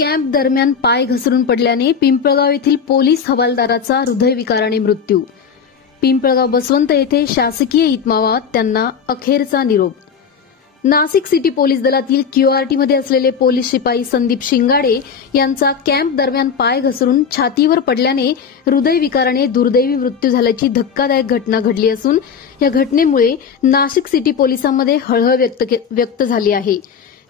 Camp दरम्यान पाय घसरून पडल्याने पिंपळगाव येथील पोलीस हवालदाराचा हृदयविकाराने मृत्यू. पिंपळगाव बसवंत येथे शासकीय इतमामात त्यांना अखेरचा निरोप. नाशिक सिटी पोलीस दलातील क्यूआरटीमध्ये असलेले पोलीस शिपाई संदीप शिंगाडे यांचा कॅम्प दरम्यान पाय घसरून छातीवर पडल्याने हृदयविकाराने दुर्दैवी मृत्यू झाल्याची धक्कादायक घटना घडली असून या घटनेमुळे नाशिक सिटी पोलिसांमध्ये हळहळ व्यक्त झाली आहे.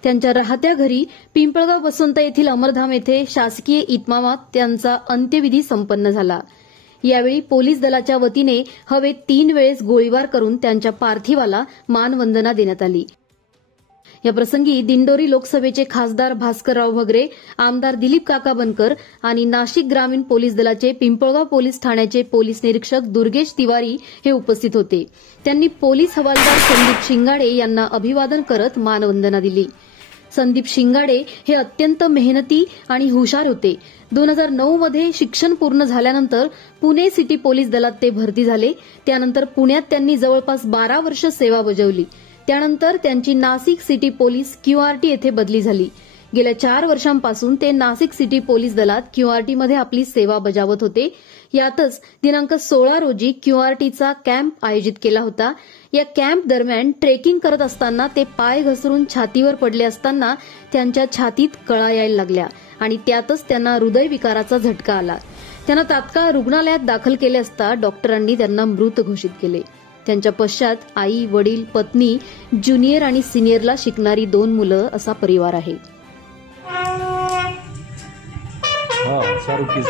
त्यांच्या राहत्या घरी पिंपळगाव बसवंत येथील अमरधाम येथे शासकीय इतमामात त्यांचा अंत्यविधी संपन्न झाला. यावेळी पोलीस दलाच्या वतीने हवेत 3 वेळेस गोळीबार करून त्यांच्या पार्थिवाला मानवंदना देण्यात आली. या प्रसंगी दिंडोरी लोकसभेचे खासदार भास्करराव भगरे, आमदार दिलीप काका बनकर आणि नाशिक ग्रामीण पोलीस दलाचे पिंपळगाव पोलीस ठाण्याचे पोलीस निरीक्षक दुर्गेश तिवारी हे उपस्थित होते. त्यांनी पोलीस हवालदार संदीप शिंगाडे यांना अभिवादन करत मानवंदना दिली. संदीप शिंगाडे हे अत्यंत मेहनती आणि हुशार होते. 2009 मध्ये शिक्षण पूर्ण झाल्यानंतर पुणे सिटी पोलीस दलात ते भरती झाले. त्यानंतर पुण्यात त्यांनी जवळपास 12 वर्ष सेवा बजावली. त्यानंतर त्यांची नाशिक सिटी पोलीस क्यूआरटी येथे बदली झाली. गेल्या 4 वर्षांपासून ते नाशिक सिटी पोलीस दलात क्यूआरटीमध्ये आपली सेवा बजावत होते. यातच दिनांक 16 रोजी क्यूआरटीचा कॅम्प आयोजित केला होता. या कॅम्प दरम्यान ट्रेकिंग करत असताना ते पाय घसरून छातीवर पडले असताना त्यांच्या छातीत कळा यायला लागल्या आणि त्यातच त्यांना हृदयविकाराचा झटका आला. त्यांना तात्काळ रुग्णालयात दाखल केले असता डॉक्टरांनी त्यांना मृत घोषित केले. त्यांच्या पश्चात आई, वडील, पत्नी, ज्युनियर आणि सिनियरला शिकणारी 2 मुलं असा परिवार आहे. शाहरुख की